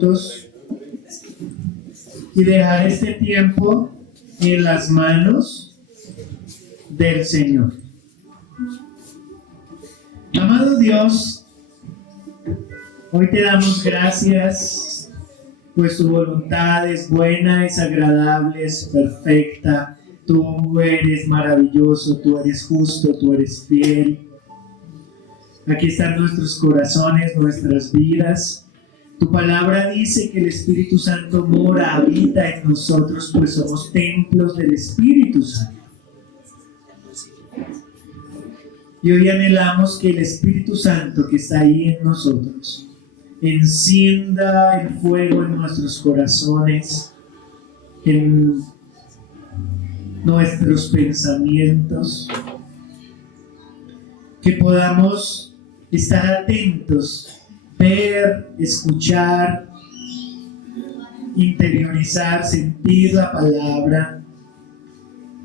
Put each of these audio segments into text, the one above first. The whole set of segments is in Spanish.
minutos y dejar este tiempo en las manos del Señor. Amado Dios, hoy te damos gracias, pues tu voluntad es buena, es agradable, es perfecta. Tú eres maravilloso, tú eres justo, tú eres fiel. Aquí están nuestros corazones, nuestras vidas. Tu palabra dice que el Espíritu Santo mora, habita en nosotros, pues somos templos del Espíritu Santo. Y hoy anhelamos que el Espíritu Santo que está ahí en nosotros encienda el fuego en nuestros corazones, en nuestros pensamientos, que podamos estar atentos, ver, escuchar, interiorizar, sentir la palabra,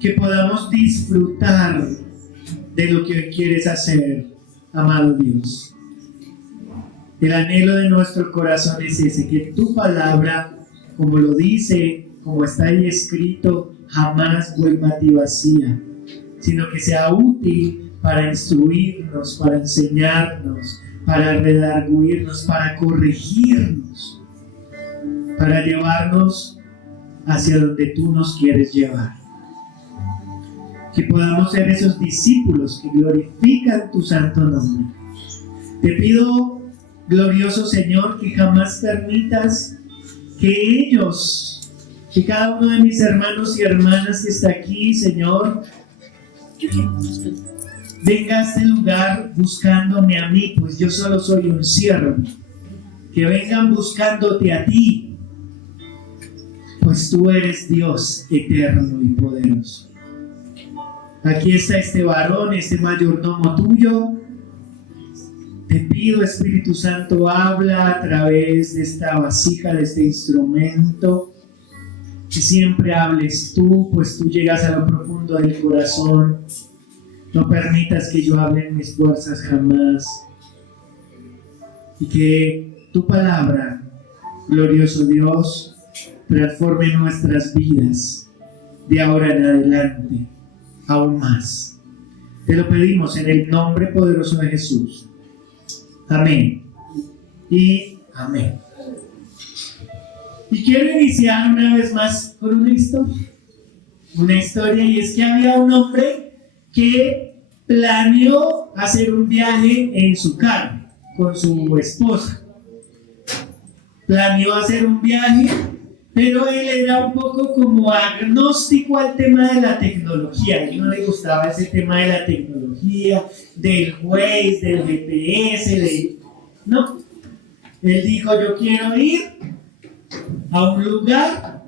que podamos disfrutar de lo que hoy quieres hacer, amado Dios. El anhelo de nuestro corazón es ese, que tu palabra, como lo dice, como está ahí escrito, jamás vuelva a ti vacía, sino que sea útil para instruirnos, para enseñarnos, para redarguirnos, para corregirnos, para llevarnos hacia donde tú nos quieres llevar. Que podamos ser esos discípulos que glorifican tu santo nombre. Te pido, glorioso Señor, que jamás permitas que ellos, que cada uno de mis hermanos y hermanas que está aquí, Señor, venga a este lugar buscándome a mí, pues yo solo soy un siervo. Que vengan buscándote a ti, pues tú eres Dios eterno y poderoso. Aquí está este varón, este mayordomo tuyo. Te pido, Espíritu Santo, habla a través de esta vasija, de este instrumento. Que siempre hables tú, pues tú llegas a lo profundo del corazón. No permitas que yo hable en mis fuerzas jamás. Y que tu palabra, glorioso Dios, transforme nuestras vidas de ahora en adelante, aún más. Te lo pedimos en el nombre poderoso de Jesús. Amén y amén. Y quiero iniciar una vez más con una historia. Una historia, y es que había un hombre que planeó hacer un viaje en su carro con su esposa. Planeó hacer un viaje, pero él era un poco como agnóstico al tema de la tecnología. A él no le gustaba ese tema de la tecnología, del Waze, del GPS, no. Él dijo, yo quiero ir a un lugar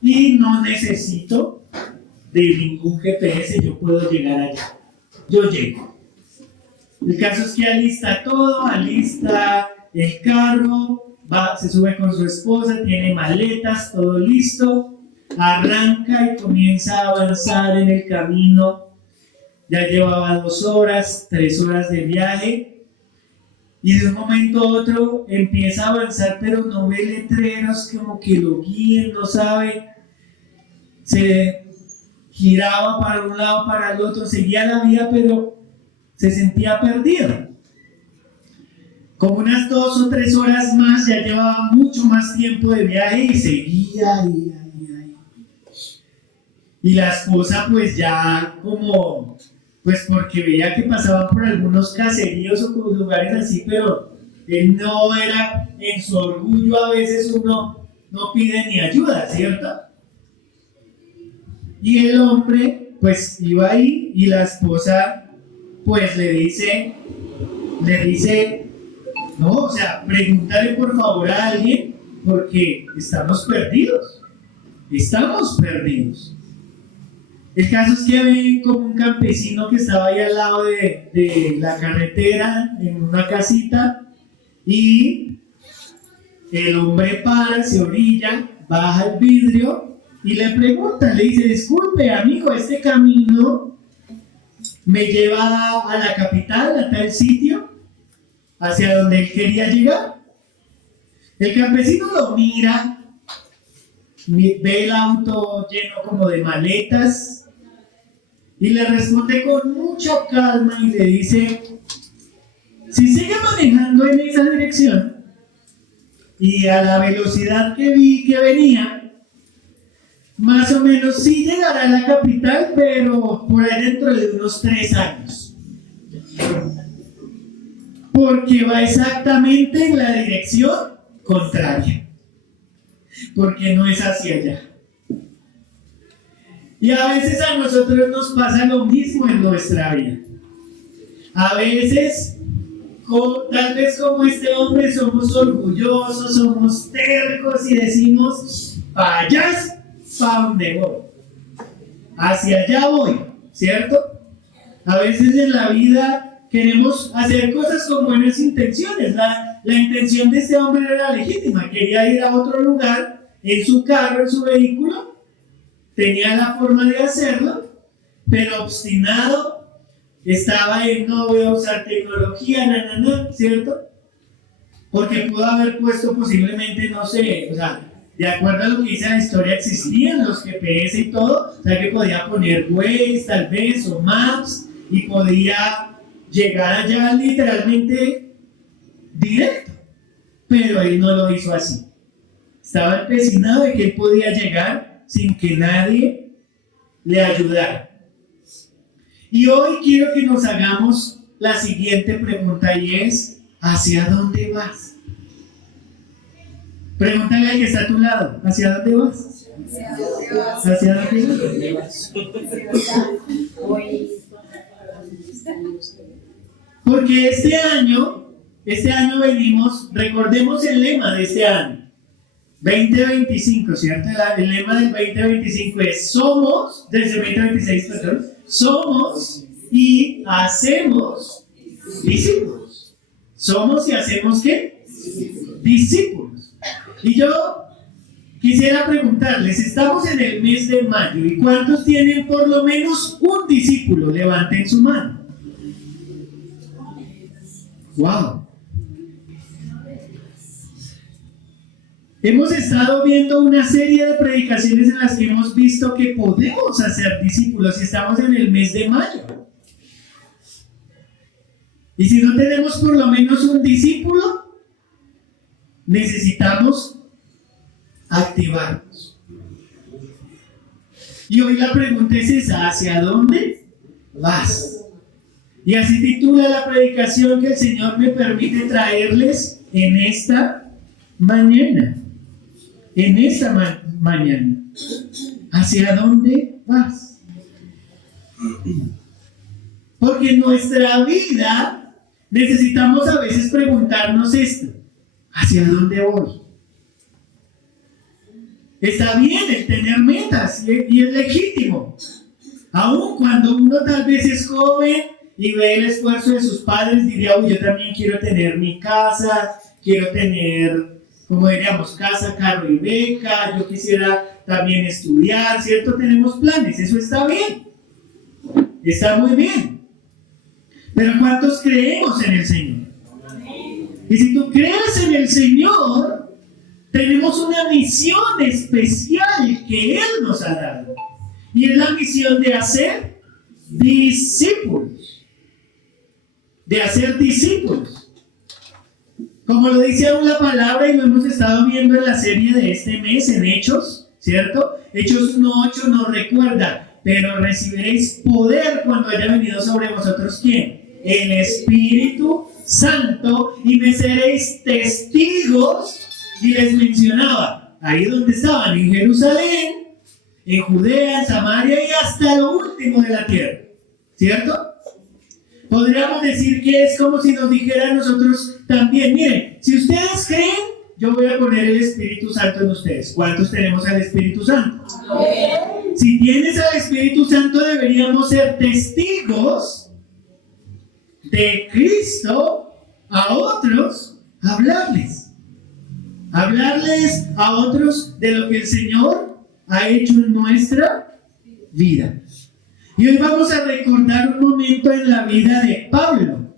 y no necesito de ningún GPS, yo puedo llegar allá. Yo llego. El caso es que alista todo, alista el carro, se sube con su esposa, tiene maletas, todo listo, arranca y comienza a avanzar en el camino. Ya llevaba 2 horas, 3 horas de viaje, y de un momento a otro empieza a avanzar, pero no ve letreros como que lo guíen, no sabe. Se giraba para un lado, para el otro, seguía la vía, pero se sentía perdido. Como unas 2 o 3 horas más, ya llevaba mucho más tiempo de viaje y seguía ahí. Y la esposa pues ya como, pues porque veía que pasaban por algunos caseríos o por lugares así, pero él no era, en su orgullo a veces uno no pide ni ayuda, ¿cierto? Y el hombre pues iba ahí y la esposa pues le dice, no, o sea, pregúntale por favor a alguien porque estamos perdidos. El caso es que ven como un campesino que estaba ahí al lado de la carretera, en una casita, y el hombre para, se orilla, baja el vidrio y le pregunta, le dice, disculpe amigo, este camino me lleva a la capital, a tal sitio, hacia donde él quería llegar. El campesino lo mira, ve el auto lleno como de maletas y le responde con mucha calma y le dice: si sigue manejando en esa dirección y a la velocidad que vi que venía, más o menos sí llegará a la capital, pero por ahí dentro de unos 3 años. Porque va exactamente en la dirección contraria. Porque no es hacia allá. Y a veces a nosotros nos pasa lo mismo en nuestra vida. A veces, tal vez como este hombre, somos orgullosos, somos tercos y decimos: para allá, para donde voy, hacia allá voy, ¿cierto? A veces en la vida queremos hacer cosas con buenas intenciones. La intención de este hombre era legítima, quería ir a otro lugar en su carro, en su vehículo, tenía la forma de hacerlo, pero obstinado estaba en: no voy a usar tecnología, ¿cierto? Porque pudo haber puesto posiblemente, no sé, o sea, de acuerdo a lo que dice la historia, existían los GPS y todo, o sea que podía poner Waze tal vez o Maps y podía llegar allá literalmente directo, pero él no lo hizo así. Estaba empecinado de que él podía llegar sin que nadie le ayudara. Y hoy quiero que nos hagamos la siguiente pregunta y es: ¿hacia dónde vas? Pregúntale al que está a tu lado: ¿hacia dónde vas? ¿Hacia dónde vas? Porque este año venimos, recordemos el lema de este año, 2025, ¿cierto? El lema del 2025 es: somos, desde 2026, perdón, somos y hacemos discípulos. ¿Somos y hacemos qué? Discípulos. Y yo quisiera preguntarles, estamos en el mes de mayo, ¿y cuántos tienen por lo menos un discípulo? Levanten su mano. ¡Wow! Hemos estado viendo una serie de predicaciones en las que hemos visto que podemos hacer discípulos y estamos en el mes de mayo. Y si no tenemos por lo menos un discípulo, necesitamos activarnos. Y hoy la pregunta es esa: ¿hacia dónde vas? Y así titula la predicación que el Señor me permite traerles en esta mañana. En esta mañana. ¿Hacia dónde vas? Porque en nuestra vida necesitamos a veces preguntarnos esto: ¿hacia dónde voy? Está bien el tener metas y es legítimo. Aun cuando uno tal vez es joven y ve el esfuerzo de sus padres, diría: uy, yo también quiero tener mi casa, quiero tener, como diríamos, casa, carro y beca, yo quisiera también estudiar, ¿cierto? Tenemos planes, eso está bien, está muy bien. Pero ¿cuántos creemos en el Señor? Y si tú crees en el Señor, tenemos una misión especial que Él nos ha dado. Y es la misión de hacer discípulos. De hacer discípulos. Como lo dice aún la palabra y lo hemos estado viendo en la serie de este mes, en Hechos, ¿cierto? Hechos 1:8 nos recuerda: pero recibiréis poder cuando haya venido sobre vosotros, ¿quién? El Espíritu Santo, y me seréis testigos. Y les mencionaba, ahí donde estaban, en Jerusalén, en Judea, en Samaria y hasta lo último de la tierra, ¿cierto? Podríamos decir que es como si nos dijera a nosotros también: miren, si ustedes creen, yo voy a poner el Espíritu Santo en ustedes. ¿Cuántos tenemos al Espíritu Santo? Si tienes al Espíritu Santo, deberíamos ser testigos de Cristo a otros, hablarles a otros de lo que el Señor ha hecho en nuestra vida. Y hoy vamos a recordar un momento en la vida de Pablo.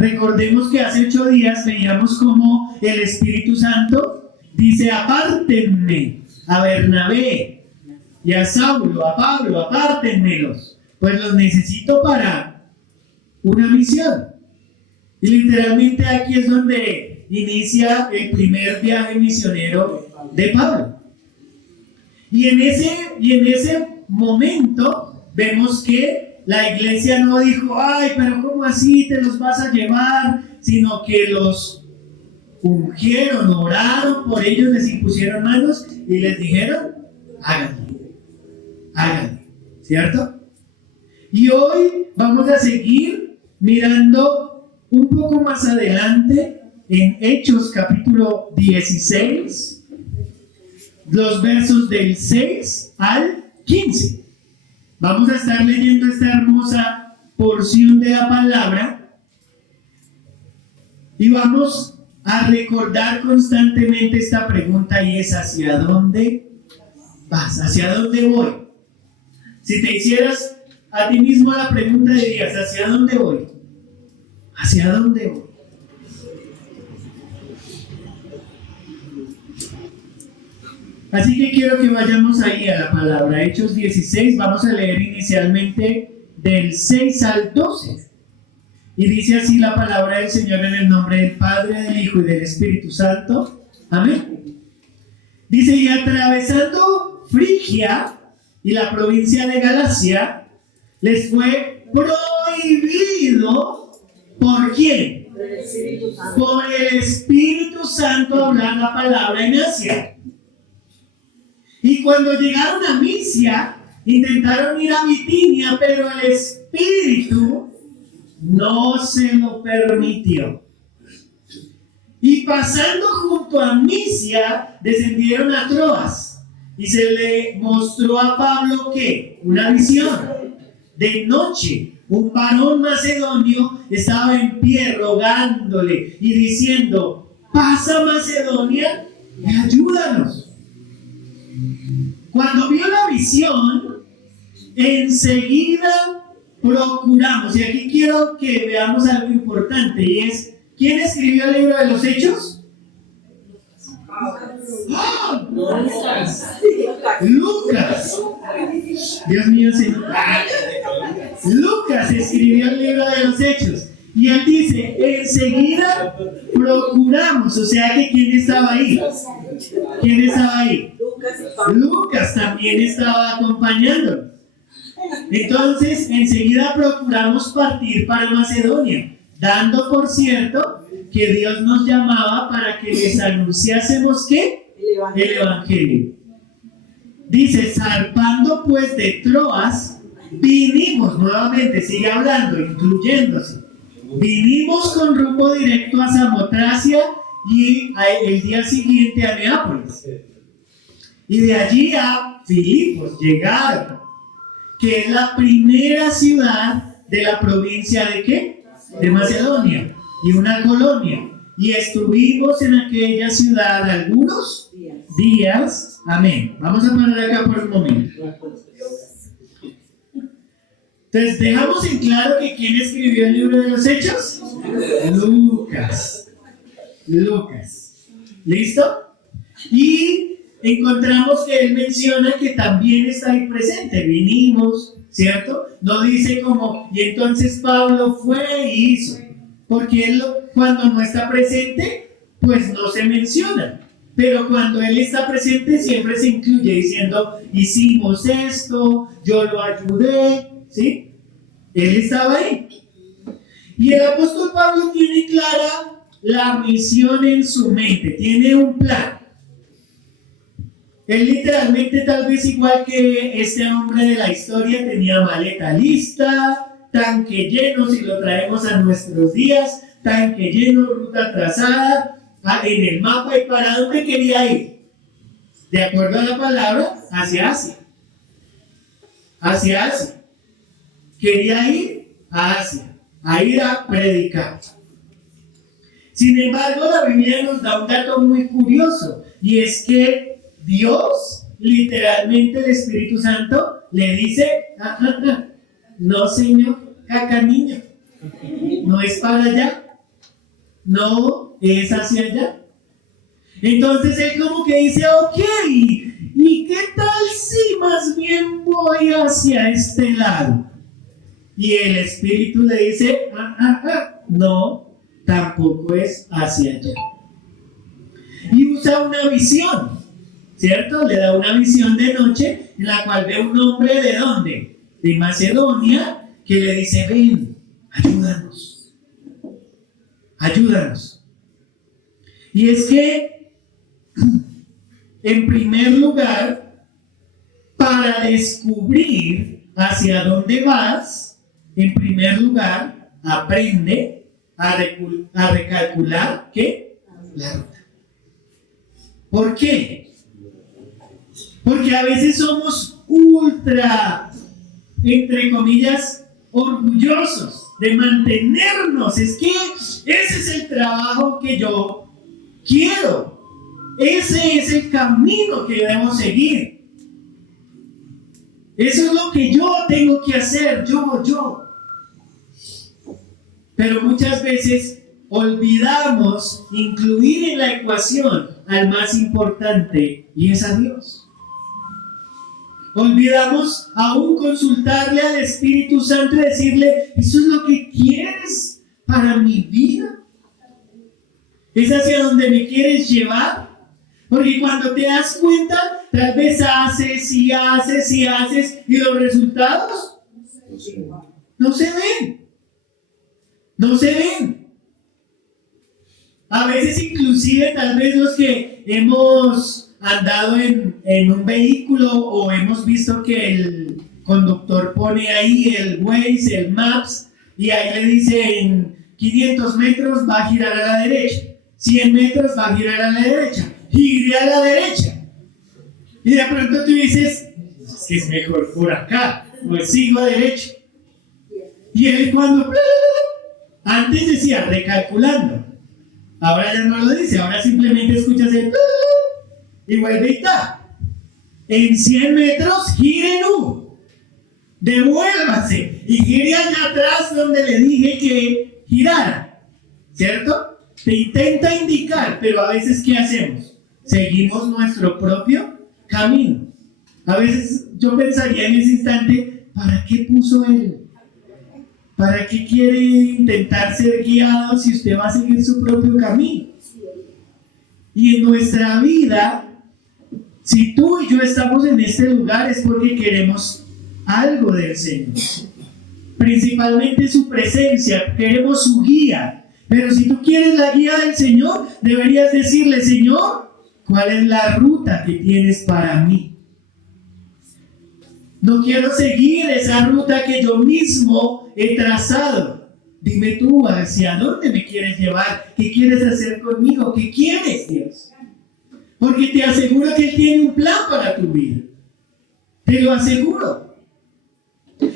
Recordemos que hace 8 días veíamos como el Espíritu Santo dice: apártenme a Bernabé y a Saulo, a Pablo, apártenmelos, pues los necesito para una misión. Y literalmente aquí es donde inicia el primer viaje misionero de Pablo. Y en ese momento vemos que la iglesia no dijo: ay, pero ¿cómo así te los vas a llevar? Sino que los ungieron, oraron por ellos, les impusieron manos y les dijeron: háganlo, ¿cierto? Y hoy vamos a seguir mirando un poco más adelante en Hechos capítulo 16, los versos del 6 al 15. Vamos a estar leyendo esta hermosa porción de la palabra y vamos a recordar constantemente esta pregunta, y es: ¿hacia dónde vas? ¿Hacia dónde voy? Si te hicieras a ti mismo la pregunta, dirías: ¿hacia dónde voy? ¿Hacia dónde voy? Así que quiero que vayamos ahí a la palabra. Hechos 16, vamos a leer inicialmente del 6 al 12. Y dice así la palabra del Señor, en el nombre del Padre, del Hijo y del Espíritu Santo. Amén. Dice: y atravesando Frigia y la provincia de Galacia, les fue prohibido, ¿por quién? Por el Espíritu Santo, hablar la palabra en Asia. Y cuando llegaron a Misia, intentaron ir a Bitinia, pero el Espíritu no se lo permitió. Y pasando junto a Misia, descendieron a Troas, y se le mostró a Pablo ¿qué? Una visión. De noche, un varón macedonio estaba en pie rogándole y diciendo: pasa Macedonia y ayúdanos. Cuando vio la visión, enseguida procuramos, y aquí quiero que veamos algo importante, y es: ¿quién escribió el libro de los Hechos? ¡Ah! Lucas. Dios mío, Señor. Lucas escribió el libro de los Hechos. Y él dice: enseguida procuramos. O sea que ¿quién estaba ahí? ¿Quién estaba ahí? Lucas también estaba acompañando. Entonces, enseguida procuramos partir para Macedonia, dando por cierto que Dios nos llamaba para que les anunciásemos ¿qué? El Evangelio. Dice: zarpando pues de Troas, vinimos, nuevamente sigue hablando, incluyéndose, vinimos con rumbo directo a Samotracia y el día siguiente a Neápolis. Y de allí a Filipos llegaron, que es la primera ciudad de la provincia de ¿qué? De Macedonia, y una colonia. Y estuvimos en aquella ciudad algunos días. Amén. Vamos a parar acá por un momento. Entonces, dejamos en claro que ¿quién escribió el libro de los Hechos? Lucas. ¿Listo? Y encontramos que él menciona que también está ahí presente. Vinimos, ¿cierto? No dice como: y entonces Pablo fue y hizo. Porque él, cuando no está presente, pues no se menciona. Pero cuando él está presente, siempre se incluye diciendo: hicimos esto, yo lo ayudé, ¿sí? Él estaba ahí. Y el apóstol Pablo tiene clara la misión en su mente, tiene un plan. Él literalmente, tal vez igual que este hombre de la historia, tenía maleta lista, tanque lleno, si lo traemos a nuestros días, tanque lleno, ruta trazada, en el mapa. ¿Y para dónde quería ir? De acuerdo a la palabra, hacia Asia. Hacia Asia. Quería ir a Asia, a ir a predicar. Sin embargo, la Biblia nos da un dato muy curioso, y es que Dios, literalmente el Espíritu Santo, le dice: no, señor, caca niño, no es para allá. no es hacia allá. Entonces él como que dice, ok, ¿y qué tal si más bien voy hacia este lado? Y el Espíritu le dice, no, tampoco es hacia allá. Y usa una visión, ¿cierto? Le da una visión de noche en la cual ve un hombre ¿de dónde? De Macedonia, que le dice, ven, ayúdanos, ayúdanos. Y es que, en primer lugar, para descubrir hacia dónde vas, en primer lugar, aprende a recalcular, ¿qué? La ruta. ¿Por qué? Porque a veces somos ultra, entre comillas, orgullosos de mantenernos. Es que ese es el trabajo que yo quiero. Ese es el camino que debo seguir. Eso es lo que yo tengo que hacer, yo. Pero muchas veces olvidamos incluir en la ecuación al más importante, y es a Dios. Olvidamos aún consultarle al Espíritu Santo y decirle, ¿eso es lo que quieres para mi vida? ¿Es hacia donde me quieres llevar? Porque cuando te das cuenta, tal vez haces y los resultados no se ven. No se ven. A veces inclusive tal vez los que hemos andado en un vehículo o hemos visto que el conductor pone ahí el Waze, el Maps, y ahí le dice en 500 metros va a girar a la derecha, 100 metros va a girar a la derecha, gire a la derecha. Y de pronto tú dices, es mejor por acá, pues sigo derecho. Y él cuando... Antes decía recalculando, ahora ya no lo dice, ahora simplemente escuchas el y vuelve y está. En 100 metros gire U, devuélvase y gire allá atrás donde le dije que girara, ¿cierto? Te intenta indicar, pero a veces ¿qué hacemos? Seguimos nuestro propio camino. A veces yo pensaría en ese instante, ¿para qué puso él? ¿Para qué quiere intentar ser guiado si usted va a seguir su propio camino? Y en nuestra vida, si tú y yo estamos en este lugar es porque queremos algo del Señor. Principalmente su presencia, queremos su guía. Pero si tú quieres la guía del Señor, deberías decirle, Señor, ¿cuál es la ruta que tienes para mí? No quiero seguir esa ruta que yo mismo he trazado. Dime tú hacia dónde me quieres llevar, qué quieres hacer conmigo, qué quieres, Dios. Porque te aseguro que Él tiene un plan para tu vida. Te lo aseguro.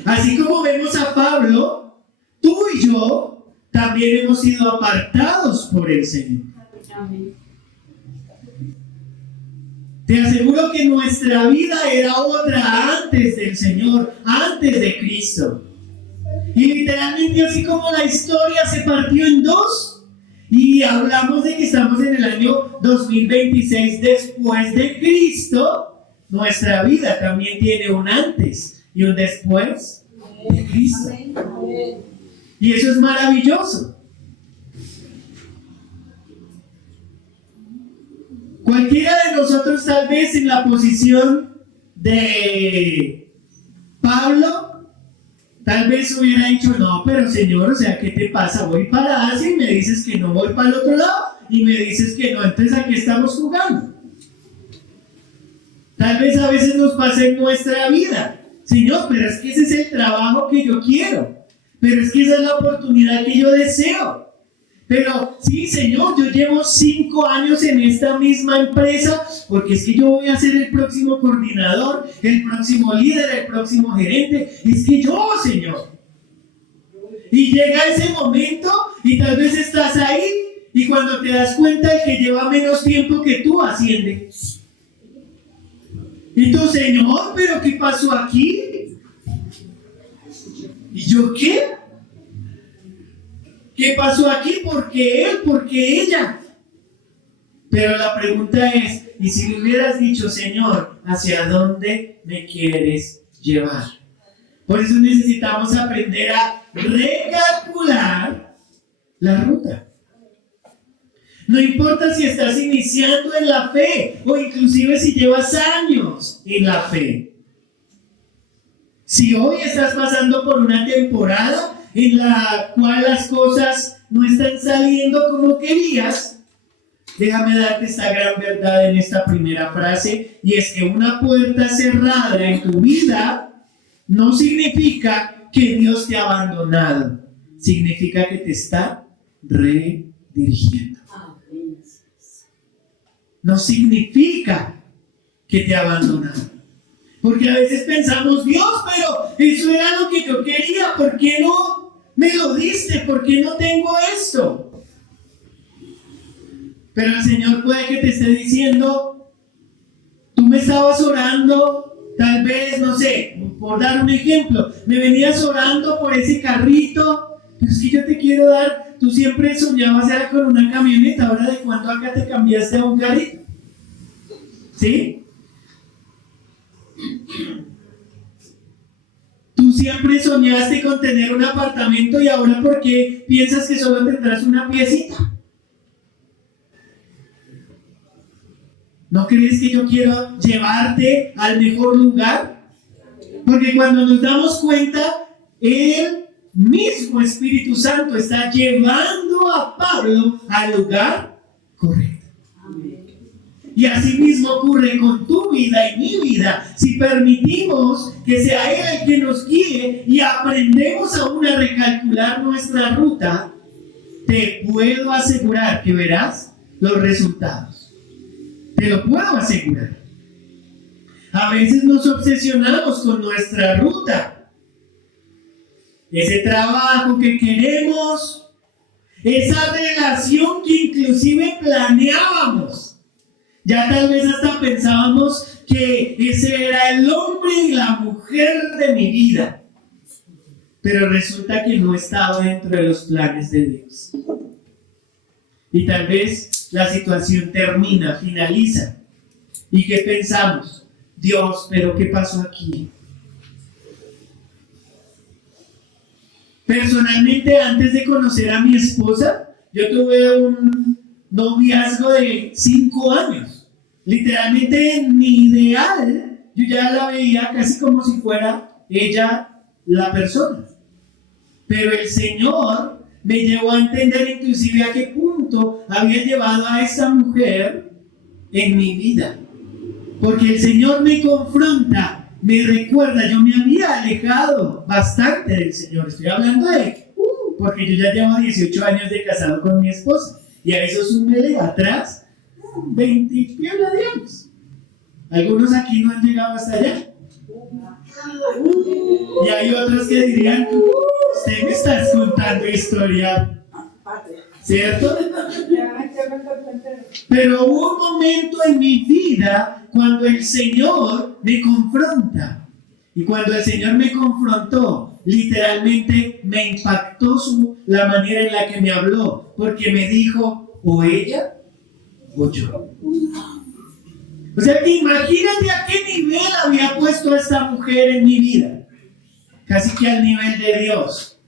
Así como vemos a Pablo, tú y yo también hemos sido apartados por el Señor. Te aseguro que nuestra vida era otra antes del Señor, antes de Cristo. Y literalmente así como la historia se partió en dos, y hablamos de que estamos en el año 2026 después de Cristo, nuestra vida también tiene un antes y un después de Cristo. Y eso es maravilloso. Cualquiera de nosotros tal vez en la posición de Pablo, tal vez hubiera dicho, no, pero Señor, o sea, ¿qué te pasa? Voy para Asia y me dices que no voy para el otro lado y me dices que no, entonces ¿a qué estamos jugando? Tal vez a veces nos pasa en nuestra vida, Señor, pero es que ese es el trabajo que yo quiero, pero es que esa es la oportunidad que yo deseo. Pero sí, Señor, yo llevo 5 años en esta misma empresa porque es que yo voy a ser el próximo coordinador, el próximo líder, el próximo gerente. Es que yo, Señor. Y llega ese momento y tal vez estás ahí y cuando te das cuenta de que lleva menos tiempo que tú asciende. Y tú, Señor, ¿pero qué pasó aquí? ¿Y yo qué? ¿Qué ¿Qué pasó aquí? ¿Por qué él? ¿Por qué ella? Pero la pregunta es, ¿y si le hubieras dicho, Señor, hacia dónde me quieres llevar? Por eso necesitamos aprender a recalcular la ruta. No importa si estás iniciando en la fe o inclusive si llevas años en la fe. Si hoy estás pasando por una temporada en la cual las cosas no están saliendo como querías, déjame darte esta gran verdad en esta primera frase, y es que una puerta cerrada en tu vida no significa que Dios te ha abandonado, significa que te está redirigiendo. No significa que te ha abandonado. Porque a veces pensamos, Dios, pero eso era lo que yo quería, ¿por qué no me lo diste? ¿Por qué no tengo esto? Pero el Señor puede que te esté diciendo, tú me estabas orando, tal vez, no sé, por dar un ejemplo, me venías orando por ese carrito, pero es que yo te quiero dar, tú siempre soñabas era con una camioneta, ahora de cuándo acá te cambiaste a un carrito, ¿sí? Tú siempre soñaste con tener un apartamento y ahora ¿por qué piensas que solo tendrás una piecita? ¿No crees que yo quiero llevarte al mejor lugar? Porque cuando nos damos cuenta, el mismo Espíritu Santo está llevando a Pablo al lugar correcto. Y así mismo ocurre con tu vida y mi vida. Si permitimos que sea Él el que nos guíe y aprendemos aún a recalcular nuestra ruta, te puedo asegurar que verás los resultados. Te lo puedo asegurar. A veces nos obsesionamos con nuestra ruta. Ese trabajo que queremos, esa relación que inclusive planeábamos. Ya tal vez hasta pensábamos que ese era el hombre y la mujer de mi vida. Pero resulta que no estaba dentro de los planes de Dios. Y tal vez la situación termina, finaliza. ¿Y qué pensamos? Dios, ¿pero qué pasó aquí? Personalmente, antes de conocer a mi esposa, yo tuve un noviazgo de 5 años. Literalmente en mi ideal, yo ya la veía casi como si fuera ella la persona. Pero el Señor me llevó a entender inclusive a qué punto había llevado a esa mujer en mi vida. Porque el Señor me confronta, me recuerda, yo me había alejado bastante del Señor. Estoy hablando de, porque yo ya llevo 18 años de casado con mi esposa. Y a eso súmele atrás 20 digamos. Algunos aquí no han llegado hasta allá. Y hay otros que dirían, usted me está contando historia, ¿cierto? Pero hubo un momento en mi vida cuando el Señor me confronta. Y cuando el Señor me confrontó, literalmente me impactó la manera en la que me habló, porque me dijo, o ella o yo. O sea que imagínate a qué nivel había puesto a esta mujer en mi vida. Casi que al nivel de Dios.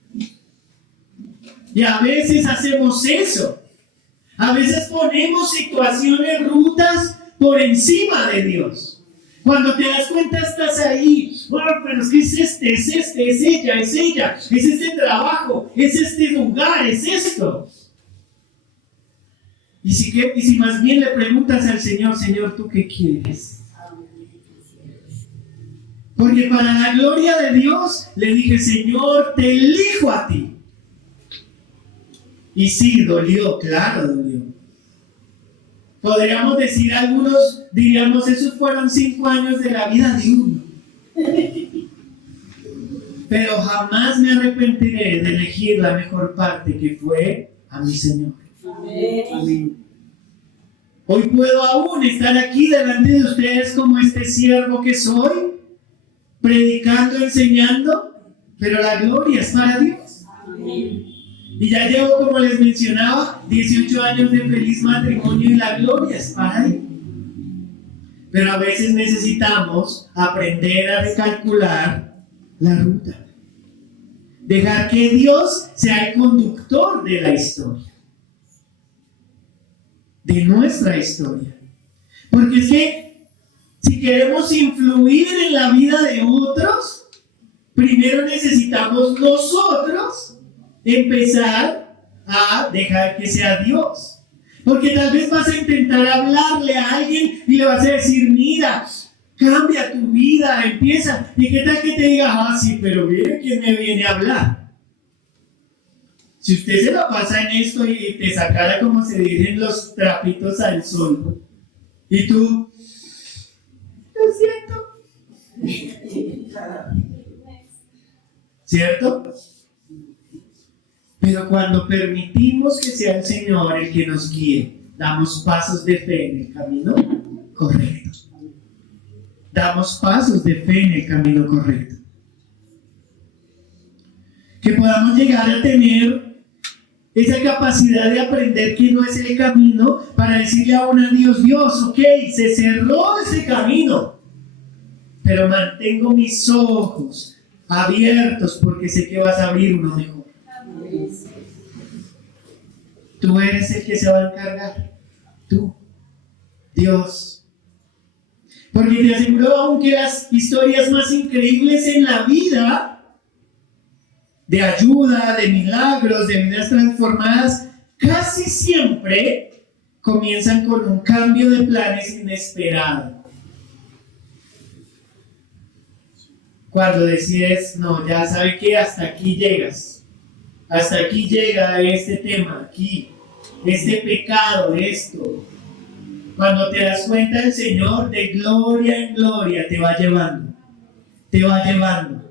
Y a veces hacemos eso. A veces ponemos situaciones, rutas por encima de Dios. Cuando te das cuenta estás ahí. Oh, pero es que es ella, es este trabajo, es este lugar, es esto. Y si más bien le preguntas al Señor, Señor, ¿tú qué quieres? Porque para la gloria de Dios le dije, Señor, te elijo a ti. Y sí, dolió, claro, dolió. Podríamos decir, algunos diríamos, esos fueron 5 años de la vida de uno. Pero jamás me arrepentiré de elegir la mejor parte, que fue a mi Señor. Amén. Hoy puedo aún estar aquí delante de ustedes como este siervo que soy, predicando, enseñando, pero la gloria es para Dios. Amén. Y ya llevo, como les mencionaba, 18 años de feliz matrimonio y la gloria es para Él. Pero a veces necesitamos aprender a recalcular la ruta. Dejar que Dios sea el conductor de la historia. De nuestra historia. Porque es que si queremos influir en la vida de otros, primero necesitamos nosotros empezar a dejar que sea Dios. Porque tal vez vas a intentar hablarle a alguien y le vas a decir, mira, cambia tu vida, empieza. ¿Y qué tal que te diga, sí, pero mire quién me viene a hablar? Si usted se la pasa en esto y te sacara, como se dicen, los trapitos al sol, y tú, lo siento. ¿Cierto? Pero cuando permitimos que sea el Señor el que nos guíe, damos pasos de fe en el camino correcto. Damos pasos de fe en el camino correcto. Que podamos llegar a tener esa capacidad de aprender que no es el camino para decirle aún a Dios, ok, se cerró ese camino, pero mantengo mis ojos abiertos porque sé que vas a abrir uno mejor. Tú eres el que se va a encargar. Tú, Dios. Porque te aseguro, aunque las historias más increíbles en la vida, de ayuda, de milagros, de vidas transformadas, casi siempre comienzan con un cambio de planes inesperado. Cuando decides, no, ya sabes que hasta aquí llegas. Hasta aquí llega este tema, aquí, este pecado, esto. Cuando te das cuenta, el Señor de gloria en gloria te va llevando. Te va llevando.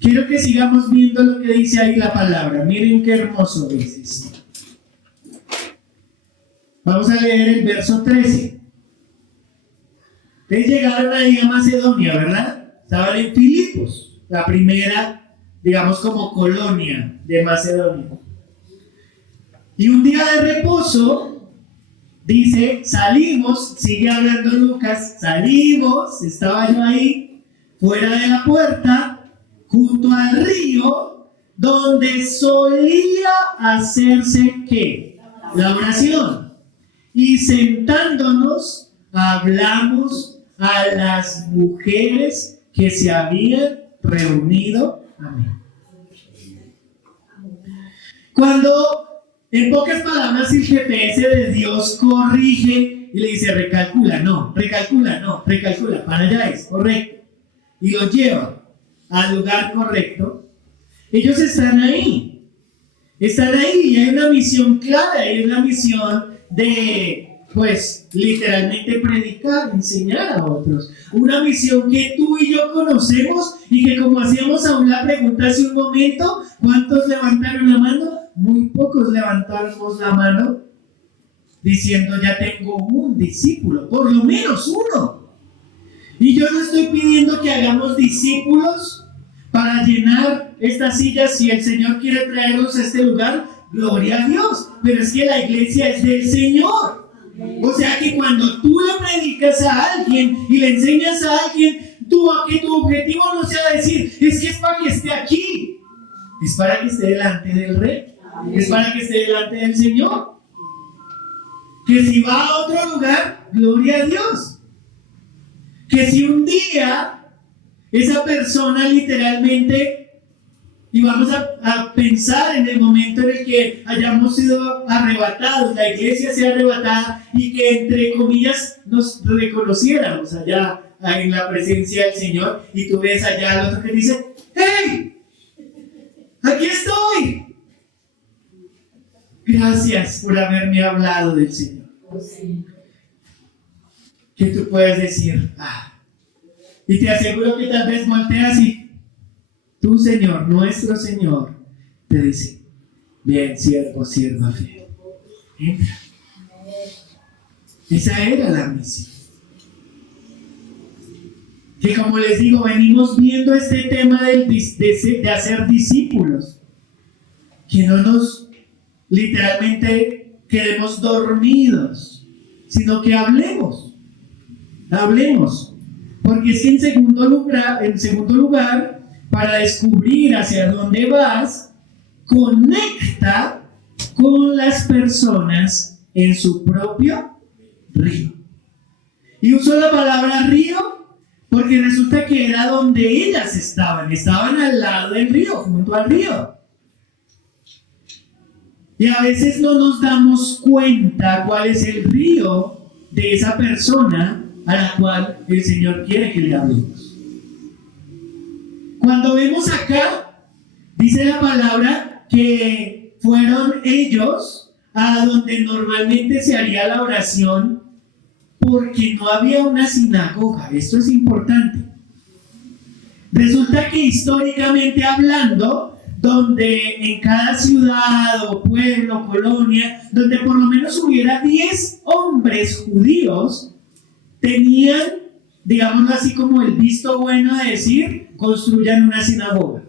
Quiero que sigamos viendo lo que dice ahí la palabra. Miren qué hermoso es esto. Vamos a leer el verso 13. Ustedes llegaron ahí a Macedonia, ¿verdad? Estaban en Filipos, la primera, digamos, como colonia de Macedonia. Y un día de reposo, dice, salimos, sigue hablando Lucas, salimos, estaba yo ahí, fuera de la puerta, junto al río, donde solía hacerse, ¿qué? La oración. Y sentándonos, hablamos a las mujeres que se habían reunido. Amén. Cuando, en pocas palabras, el GPS de Dios corrige y le dice, recalcula, no, para allá es, correcto, y lo lleva al lugar correcto, ellos están ahí y hay una misión clara, hay una misión de, pues, literalmente predicar, enseñar a otros. Una misión que tú y yo conocemos y que, como hacíamos aún la pregunta hace un momento, ¿cuántos levantaron la mano? Muy pocos levantamos la mano diciendo, ya tengo un discípulo, por lo menos uno. Y yo no estoy pidiendo que hagamos discípulos para llenar estas sillas. Si el Señor quiere traernos a este lugar, gloria a Dios, pero es que la iglesia es del Señor. O sea que cuando tú le predicas a alguien y le enseñas a alguien, que tu objetivo no sea decir, es que es para que esté aquí, es para que esté delante del Rey, es para que esté delante del Señor. Que si va a otro lugar, gloria a Dios. Que si un día esa persona literalmente, y vamos a pensar en el momento en el que hayamos sido arrebatados, la iglesia sea arrebatada y que entre comillas nos reconociéramos allá en la presencia del Señor, y tú ves allá al otro que dice, ¡hey! ¡Aquí estoy! Gracias por haberme hablado del Señor. Que tú puedes decir, y te aseguro que tal vez volteas y tu Señor, nuestro Señor, te dice, bien, siervo, sierva fiel, entra. Esa era la misión. que como les digo, venimos viendo este tema de hacer discípulos, que no nos literalmente quedemos dormidos, sino que hablemos, porque es que en segundo lugar, para descubrir hacia dónde vas, conecta con las personas en su propio río. Y uso la palabra río porque resulta que era donde ellas estaban al lado del río, junto al río. Y a veces no nos damos cuenta cuál es el río de esa persona a la cual el Señor quiere que le hablemos. Cuando vemos acá, dice la palabra que fueron ellos a donde normalmente se haría la oración, porque no había una sinagoga. Esto es importante. Resulta que históricamente hablando, donde en cada ciudad o pueblo, colonia, donde por lo menos hubiera 10 hombres judíos, tenían, digámoslo así, como el visto bueno de decir, construyan una sinagoga.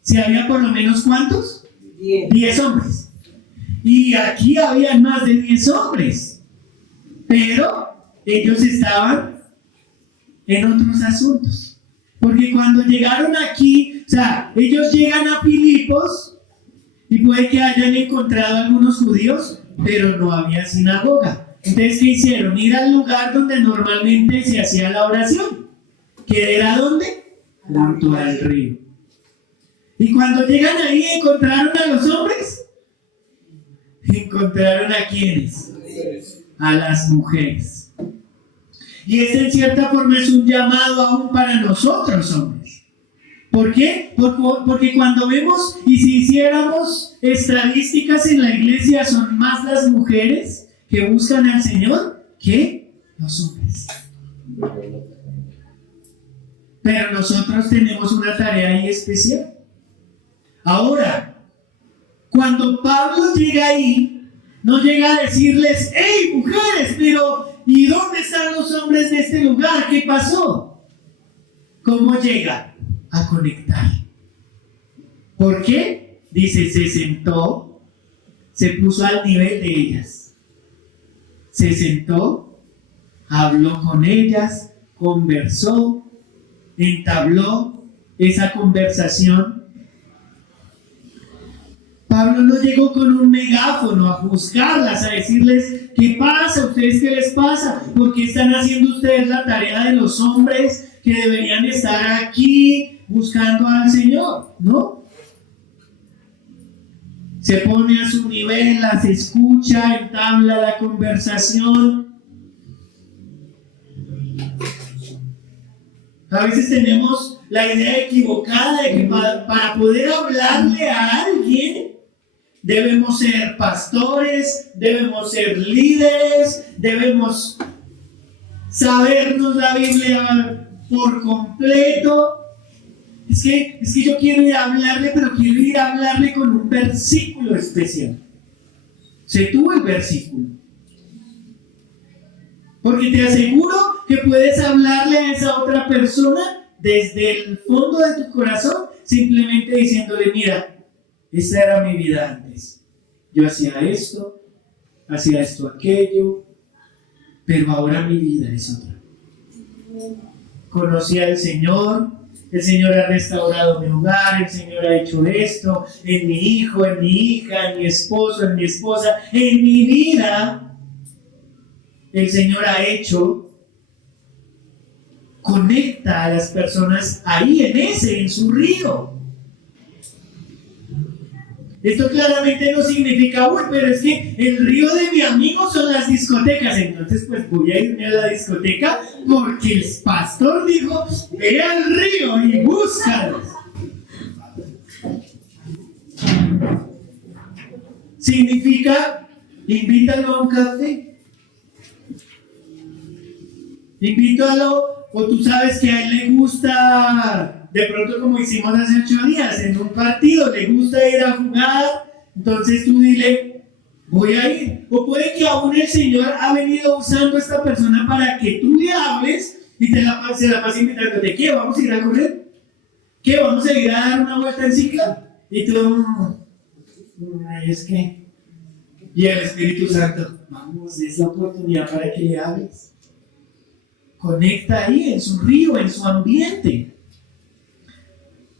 Si había por lo menos ¿cuántos? 10 hombres. Y aquí había más de 10 hombres. Pero ellos estaban en otros asuntos. Porque cuando llegaron aquí, o sea, ellos llegan a Filipos y puede que hayan encontrado algunos judíos, pero no había sinagoga. Entonces, ¿qué hicieron? Ir al lugar donde normalmente se hacía la oración. ¿Que era dónde? Junto al río. Y cuando llegan ahí, ¿encontraron a los hombres? ¿Encontraron a quiénes? A las mujeres. Y ese en cierta forma es un llamado aún para nosotros, hombres. ¿Por qué? Porque cuando vemos, y si hiciéramos estadísticas en la iglesia, son más las mujeres que buscan al Señor que los hombres. Pero nosotros tenemos una tarea ahí especial. Ahora, cuando Pablo llega ahí, no llega a decirles: ¡hey, mujeres! Pero ¿y dónde están los hombres de este lugar? ¿Qué pasó? ¿Cómo llega? A conectar. ¿Por qué? Dice, se sentó, se puso al nivel de ellas. Se sentó, habló con ellas, conversó, entabló esa conversación. Pablo no llegó con un megáfono a juzgarlas, a decirles: ¿qué pasa? ¿Ustedes qué les pasa? ¿Por qué están haciendo ustedes la tarea de los hombres que deberían estar aquí buscando al Señor? ¿No? Se pone a su nivel, las escucha, entabla la conversación. A veces tenemos la idea equivocada de que para poder hablarle a alguien debemos ser pastores, debemos ser líderes, debemos sabernos la Biblia por completo. Es que yo quiero ir a hablarle, pero quiero ir a hablarle con un versículo especial. Se tuvo el versículo. Porque te aseguro que puedes hablarle a esa otra persona desde el fondo de tu corazón, simplemente diciéndole: mira, esta era mi vida antes. Yo hacía esto, aquello, pero ahora mi vida es otra. Conocí al Señor, el Señor ha restaurado mi hogar, el Señor ha hecho esto en mi hijo, en mi hija, en mi esposo, en mi esposa, en mi vida. El Señor ha hecho. Conecta a las personas ahí en su río. Esto claramente no significa: uy, pero es que el río de mi amigo son las discotecas, entonces pues voy a irme a la discoteca porque el pastor dijo: ve al río y búscalos. Significa: invítalo a un café, invítalo. O tú sabes que a él le gusta, de pronto como hicimos hace 8 días, en un partido, le gusta ir a jugar, entonces tú dile: voy a ir. O puede que aún el Señor ha venido usando a esta persona para que tú le hables y se la pasa invitándote. ¿Qué? ¿Vamos a ir a correr? ¿Qué? ¿Vamos a ir a dar una vuelta en cicla? Y tú, ay, es que... Y el Espíritu Santo, vamos, es la oportunidad para que le hables. Conecta ahí, en su río, en su ambiente.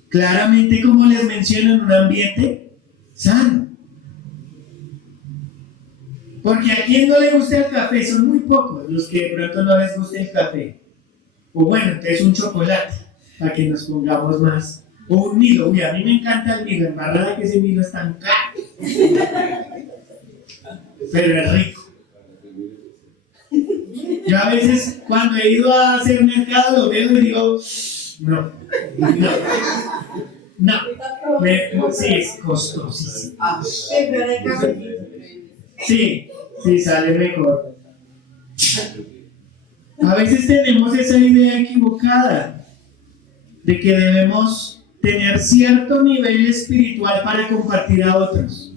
Claramente, como les menciono, en un ambiente sano. Porque a quien no le gusta el café, son muy pocos los que de pronto no les gusta el café. O bueno, entonces un chocolate, para que nos pongamos más. O un Milo, uy, a mí me encanta el Milo, embarrada que ese Milo es tan caro. Pero es rico. Yo a veces cuando he ido a hacer mercado lo veo y digo, no. Sí, es costosísimo. Sí, sale mejor. A veces tenemos esa idea equivocada de que debemos tener cierto nivel espiritual para compartir a otros.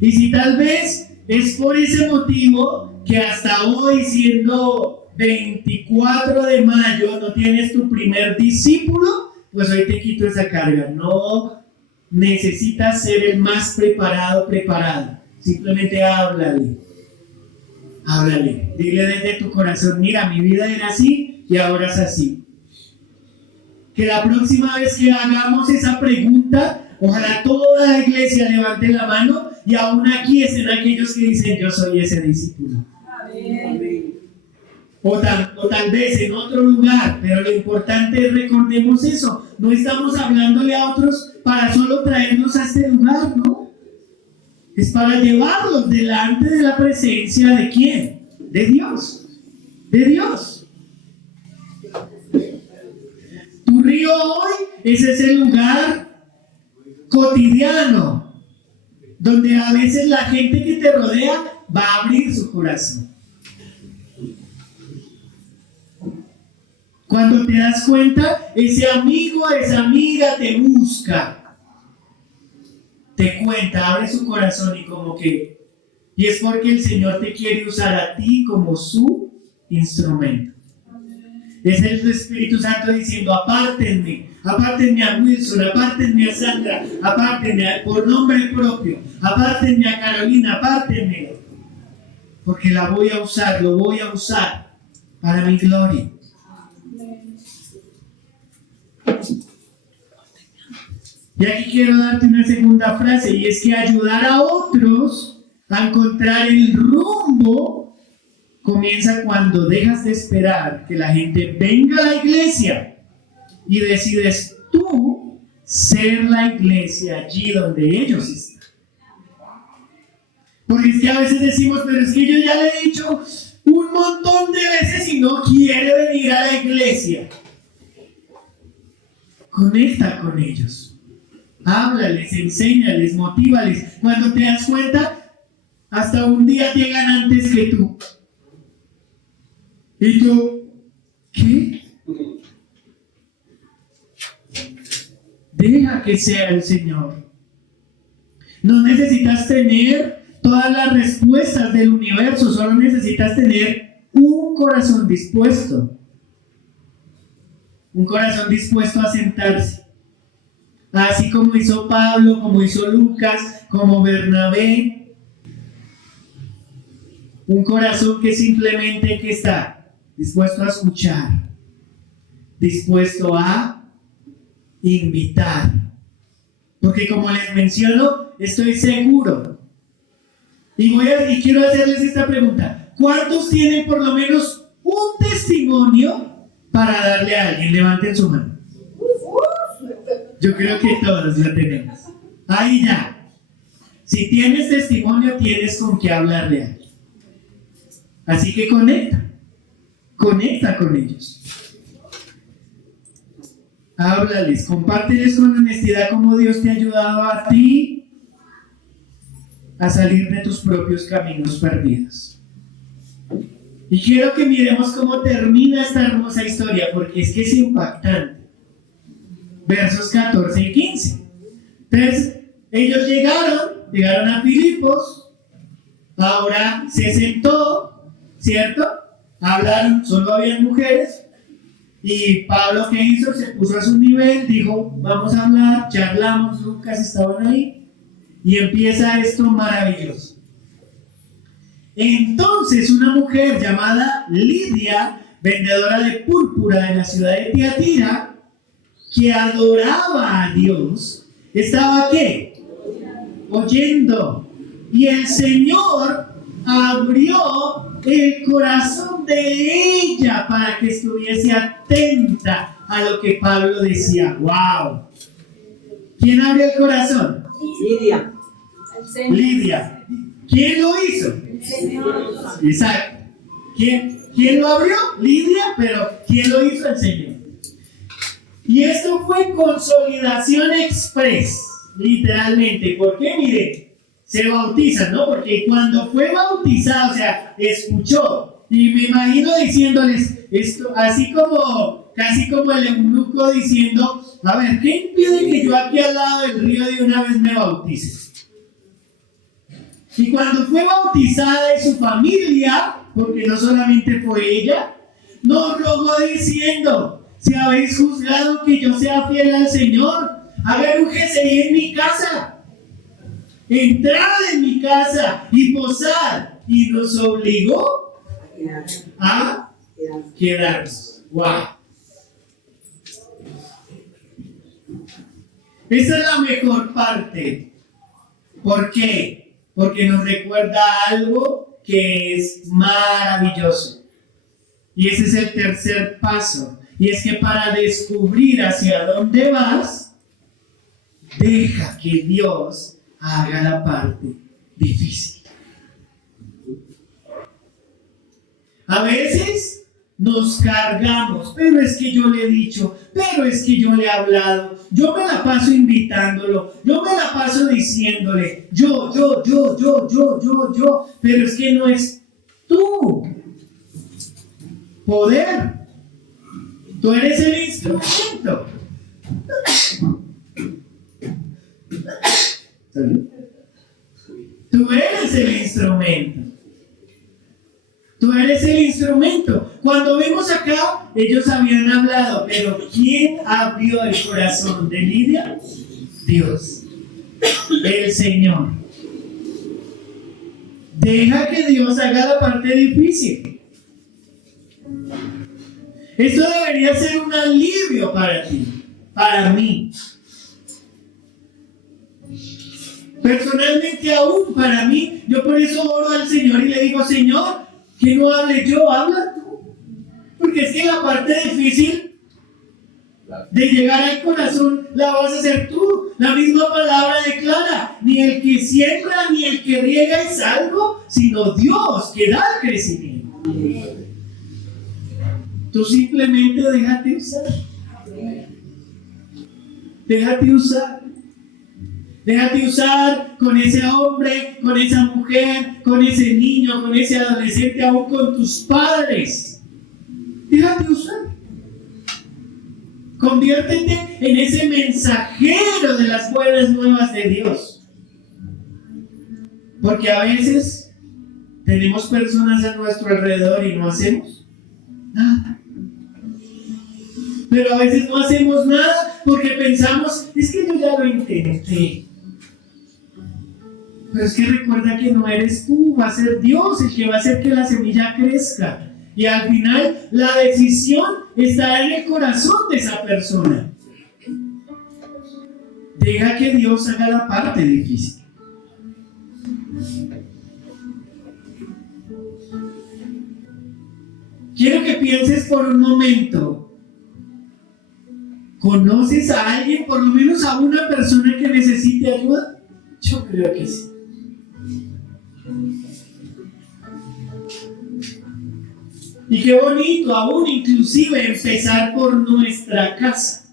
Y si tal vez es por ese motivo que hasta hoy, siendo 24 de mayo, no tienes tu primer discípulo, pues hoy te quito esa carga. No necesitas ser el más preparada. Simplemente háblale. Dile desde tu corazón, mira, mi vida era así y ahora es así. Que la próxima vez que hagamos esa pregunta, ojalá toda la iglesia levante la mano y aún aquí estén aquellos que dicen, yo soy ese discípulo. Amén. O tal vez en otro lugar, pero lo importante es recordemos eso. No estamos hablándole a otros para solo traernos a este lugar, ¿no? Es para llevarlos delante de la presencia de ¿quién? De Dios. De Dios. Tu río hoy es ese lugar cotidiano donde a veces la gente que te rodea va a abrir su corazón. Cuando te das cuenta, ese amigo, esa amiga te busca, te cuenta, abre su corazón y es porque el Señor te quiere usar a ti como su instrumento. Es el Espíritu Santo diciendo, apártenme a Wilson, apártenme a Sandra, apártenme por nombre propio, apártenme a Carolina, apártenme, porque la voy a usar, lo voy a usar para mi gloria. Y aquí quiero darte una segunda frase, y es que ayudar a otros a encontrar el rumbo comienza cuando dejas de esperar que la gente venga a la iglesia y decides tú ser la iglesia allí donde ellos están. Porque es que a veces decimos, pero es que yo ya le he dicho un montón de veces y no quiere venir a la iglesia. Conecta con ellos. Háblales, enséñales, motívales. Cuando te das cuenta, hasta un día llegan antes que tú. ¿Y tú? ¿Qué? Deja que sea el Señor. No necesitas tener todas las respuestas del universo, solo necesitas tener un corazón dispuesto. Un corazón dispuesto a sentarse. Así como hizo Pablo, como hizo Lucas, como Bernabé. Un corazón que simplemente que está dispuesto a escuchar, dispuesto a invitar. Porque como les menciono, estoy seguro. Y quiero hacerles esta pregunta. ¿Cuántos tienen por lo menos un testimonio para darle a alguien? Levanten su mano. Yo creo que todos lo tenemos. Ahí ya. Si tienes testimonio, tienes con qué hablarle a alguien. Así que conecta con ellos. Háblales, compárteles con honestidad cómo Dios te ha ayudado a ti a salir de tus propios caminos perdidos. Y quiero que miremos cómo termina esta hermosa historia, porque es que es impactante. Versos 14 y 15. Entonces, ellos llegaron a Filipos, ahora se sentó, ¿cierto? Hablaron, solo habían mujeres, Y Pablo, ¿qué hizo? Se puso a su nivel, dijo, vamos a hablar, charlamos, Lucas estaban ahí, y empieza esto maravilloso. Entonces una mujer llamada Lidia, vendedora de púrpura de la ciudad de Tiatira, que adoraba a Dios, estaba ¿qué? Oyendo. Y el Señor abrió el corazón de ella para que estuviese atenta a lo que Pablo decía. ¡Wow! ¿Quién abrió el corazón? Lidia. Lidia. ¿Quién lo hizo? Exacto. ¿Quién lo abrió? Lidia, pero ¿quién lo hizo? El Señor. Y esto fue consolidación express, literalmente. ¿Por qué? Mire, se bautizan, ¿no? Porque cuando fue bautizado, o sea, escuchó. Y me imagino diciéndoles esto, así como, casi como el eunuco diciendo, a ver, ¿qué impide que yo aquí al lado del río de una vez me bautice? Y cuando fue bautizada de su familia, porque no solamente fue ella, nos rogó diciendo, si habéis juzgado que yo sea fiel al Señor, hagan un GCI en mi casa, entrad en mi casa y posad. Y nos obligó a quedarnos. ¡Wow! Esa es la mejor parte. ¿Por qué? Porque nos recuerda algo que es maravilloso. Y ese es el tercer paso. Y es que para descubrir hacia dónde vas, deja que Dios haga la parte difícil. A veces nos cargamos, pero es que yo le he dicho, pero es que yo le he hablado, yo me la paso invitándolo, yo me la paso diciéndole, yo, pero es que no es tu poder. Tú eres el instrumento. Tú eres el instrumento. Tú eres el instrumento. Cuando vemos acá, ellos habían hablado, pero ¿quién abrió el corazón de Lidia? Dios, el Señor. Deja que Dios haga la parte difícil. Esto debería ser un alivio para ti, para mí. Personalmente aún para mí, yo por eso oro al Señor y le digo, Señor, que no hable yo, habla tú. Porque es que la parte difícil de llegar al corazón la vas a hacer tú. La misma palabra declara, ni el que siembra ni el que riega es algo, sino Dios que da el crecimiento. Tú simplemente déjate usar. Déjate usar. Déjate usar con ese hombre, con esa mujer, con ese niño, con ese adolescente, aún con tus padres. Déjate usar. Conviértete en ese mensajero de las buenas nuevas de Dios. Porque a veces tenemos personas a nuestro alrededor y no hacemos nada. Pero a veces no hacemos nada porque pensamos, es que yo ya lo intenté. Pero es que recuerda que no eres tú, va a ser Dios el que va a hacer que la semilla crezca. Y al final la decisión estará en el corazón de esa persona. Deja que Dios haga la parte difícil. Quiero que pienses por un momento. ¿Conoces a alguien, por lo menos a una persona que necesite ayuda? Yo creo que sí. Y qué bonito aún inclusive empezar por nuestra casa.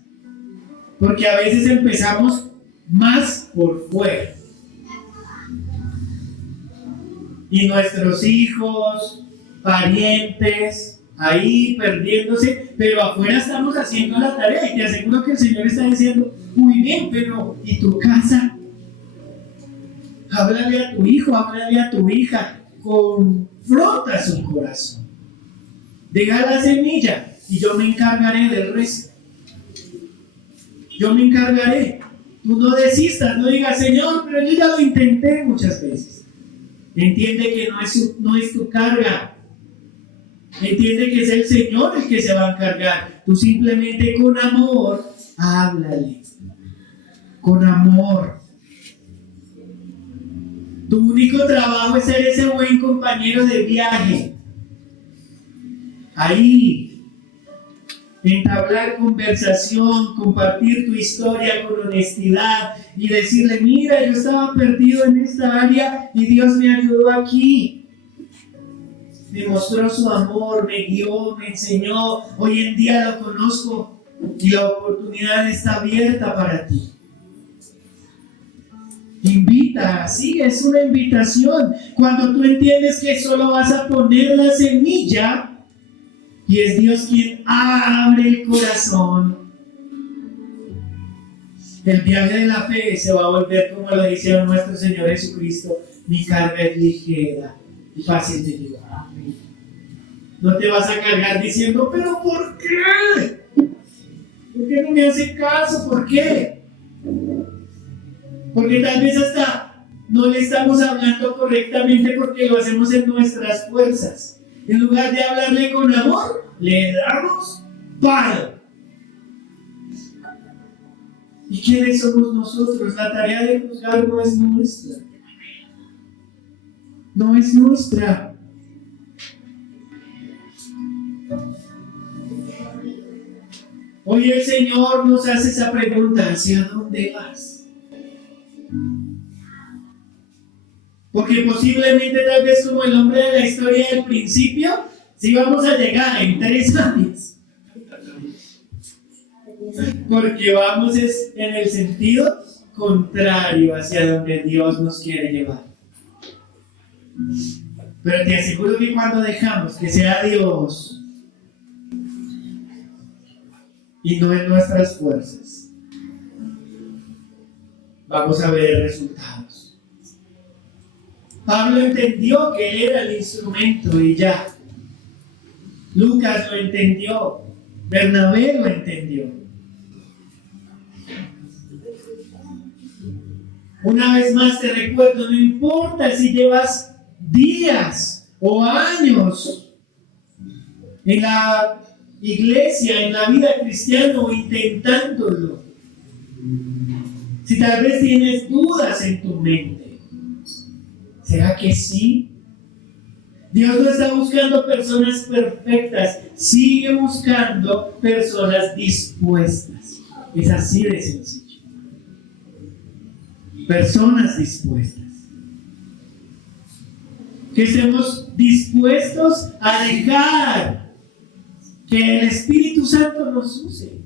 Porque a veces empezamos más por fuera. Y nuestros hijos, parientes, ahí perdiéndose, pero afuera estamos haciendo la tarea y te aseguro que el Señor está diciendo, muy bien, pero ¿y tu casa? Háblale a tu hijo, háblale a tu hija, confronta su corazón. Deja la semilla. y yo me encargaré del resto. Yo me encargaré. Tú no desistas, no digas, Señor, pero yo ya lo intenté muchas veces. Entiende que no es tu carga. Entiende que es el Señor el que se va a encargar. Tú simplemente con amor, háblale. Con amor. Tu único trabajo es ser ese buen compañero de viaje. Ahí. Entablar conversación, compartir tu historia con honestidad y decirle, mira, yo estaba perdido en esta área y Dios me ayudó aquí. Me mostró su amor, me guió, me enseñó. Hoy en día lo conozco y la oportunidad está abierta para ti. Invita, sí, es una invitación. Cuando tú entiendes que solo vas a poner la semilla, y es Dios quien abre el corazón, el viaje de la fe se va a volver, como lo dice nuestro Señor Jesucristo, mi carga es ligera y fácil de llevar. No te vas a cargar diciendo, pero ¿por qué? ¿Por qué no me hace caso? ¿Por qué? Porque tal vez hasta no le estamos hablando correctamente porque lo hacemos en nuestras fuerzas. En lugar de hablarle con amor, le damos palo. ¿Y quiénes somos nosotros? La tarea de juzgar no es nuestra. No es nuestra. Hoy el Señor nos hace esa pregunta, ¿hacia dónde vas? Porque posiblemente tal vez como el hombre de la historia del principio, sí vamos a llegar en 3 años. Porque vamos en el sentido contrario hacia donde Dios nos quiere llevar. Pero te aseguro que cuando dejamos que sea Dios y no en nuestras fuerzas, vamos a ver resultados. Pablo entendió que él era el instrumento y ya. Lucas lo entendió. Bernabé lo entendió. Una vez más te recuerdo, no importa si llevas días o años en la iglesia, en la vida cristiana o intentándolo. Si tal vez tienes dudas en tu mente, ¿será que sí? Dios no está buscando personas perfectas, sigue buscando personas dispuestas. Es así de sencillo. Personas dispuestas. Que estemos dispuestos a dejar que el Espíritu Santo nos use.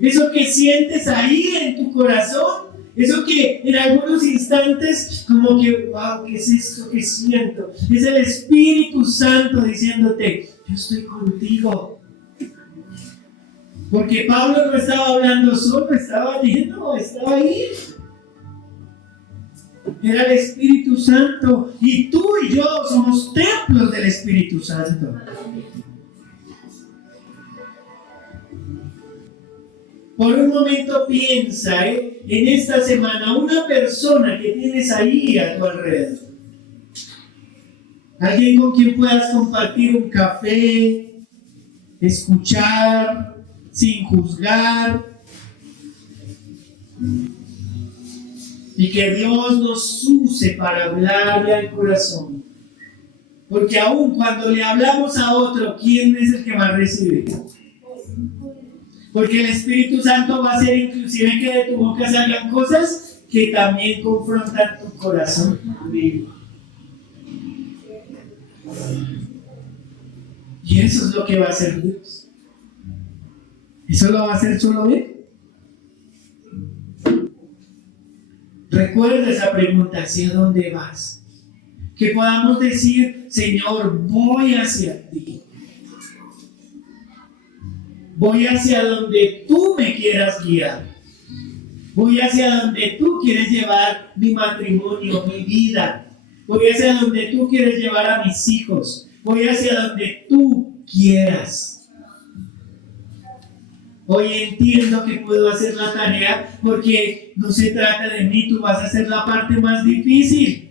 Eso que sientes ahí en tu corazón, eso que en algunos instantes como que, wow, ¿qué es esto que siento? Es el Espíritu Santo diciéndote, yo estoy contigo. Porque Pablo no estaba hablando solo, estaba lleno, estaba ahí. Era el Espíritu Santo y tú y yo somos templos del Espíritu Santo. Por un momento piensa en esta semana una persona que tienes ahí a tu alrededor. Alguien con quien puedas compartir un café, escuchar sin juzgar. Y que Dios nos use para hablarle al corazón. Porque aun cuando le hablamos a otro, ¿quién es el que va a recibir? Porque el Espíritu Santo va a hacer inclusive que de tu boca salgan cosas que también confrontan tu corazón. Y eso es lo que va a hacer Dios. ¿Eso lo va a hacer solo Él? Recuerda esa pregunta, ¿hacia dónde vas? Que podamos decir, Señor, voy hacia ti. Voy hacia donde tú me quieras guiar. Voy hacia donde tú quieres llevar mi matrimonio, mi vida. Voy hacia donde tú quieres llevar a mis hijos. Voy hacia donde tú quieras. Hoy entiendo que puedo hacer la tarea porque no se trata de mí, tú vas a hacer la parte más difícil.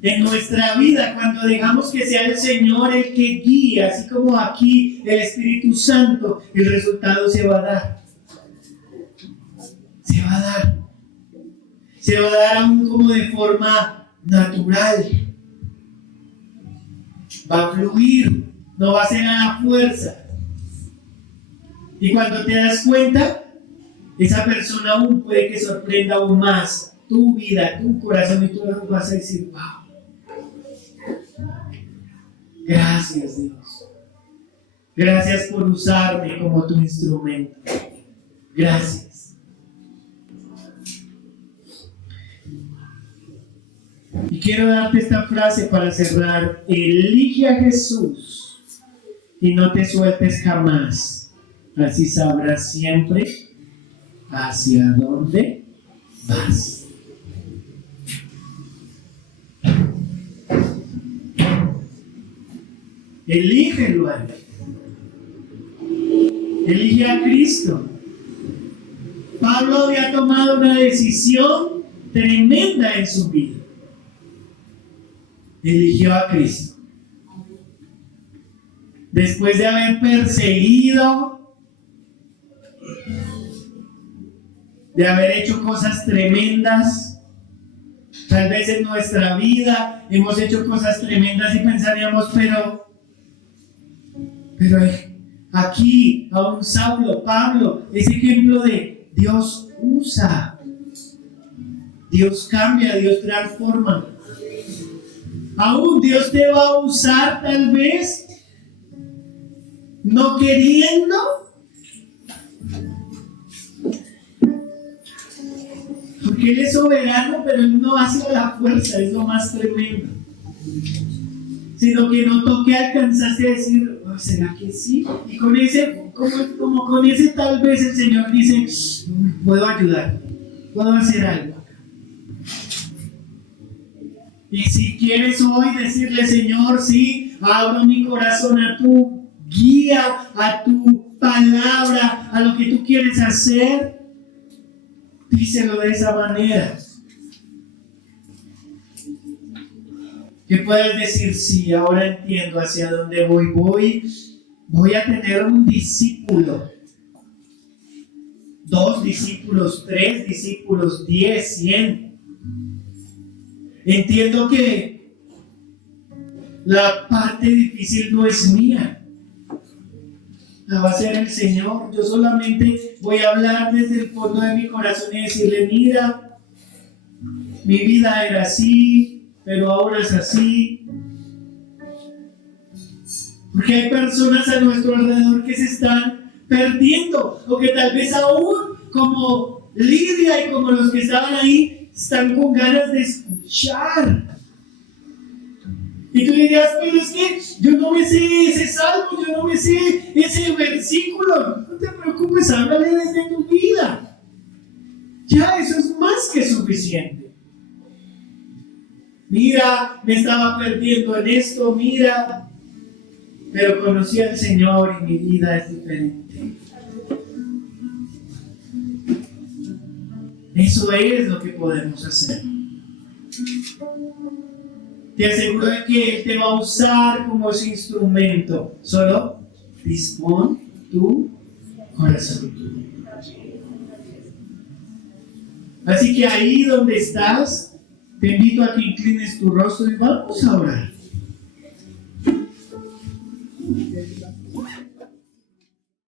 En nuestra vida, cuando dejamos que sea el Señor el que guíe, así como aquí el Espíritu Santo, el resultado se va a dar. Se va a dar. Se va a dar aún como de forma natural. Va a fluir, no va a ser a la fuerza. Y cuando te das cuenta, esa persona aún puede que sorprenda aún más tu vida, tu corazón, y tú vas a decir, wow. Gracias, Dios. Gracias por usarme como tu instrumento. Gracias. Y quiero darte esta frase para cerrar. Elige a Jesús y no te sueltes jamás. Así sabrás siempre hacia dónde vas. Elígelo a Él. Elige a Cristo. Pablo había tomado una decisión tremenda en su vida. Eligió a Cristo. Después de haber perseguido, de haber hecho cosas tremendas, tal vez en nuestra vida hemos hecho cosas tremendas y pensaríamos, pero aquí a un Saulo, Pablo, ese ejemplo de Dios usa, Dios cambia, Dios transforma. Aún Dios te va a usar tal vez no queriendo, porque Él es soberano, pero Él no hace a la fuerza, es lo más tremendo. Sino que notó que alcanzaste a decir, oh, ¿será que sí? Y con ese, como con ese tal vez el Señor dice, puedo ayudar, puedo hacer algo. Y si quieres hoy decirle, Señor, sí, abro mi corazón a tu guía, a tu palabra, a lo que tú quieres hacer, díselo de esa manera. Que puedas decir, sí, ahora entiendo hacia dónde voy a tener un discípulo, 2 discípulos, 3 discípulos, 10, 100. Entiendo que la parte difícil no es mía, la va a hacer el Señor. Yo solamente voy a hablar desde el fondo de mi corazón y decirle, mira, mi vida era así, pero ahora es así. Porque hay personas a nuestro alrededor que se están perdiendo, o que tal vez aún como Lidia y como los que estaban ahí están con ganas de escuchar. Y tú dirías, pero es que yo no me sé ese salmo, yo no me sé ese versículo. No te preocupes, háblale desde tu vida. Ya, eso es más que suficiente. Mira, me estaba perdiendo en esto, mira, pero conocí al Señor y mi vida es diferente. Eso es lo que podemos hacer. Te aseguro de que Él te va a usar como ese instrumento. Solo dispón tu corazón. Así que ahí donde estás, te invito a que inclines tu rostro y vamos a orar.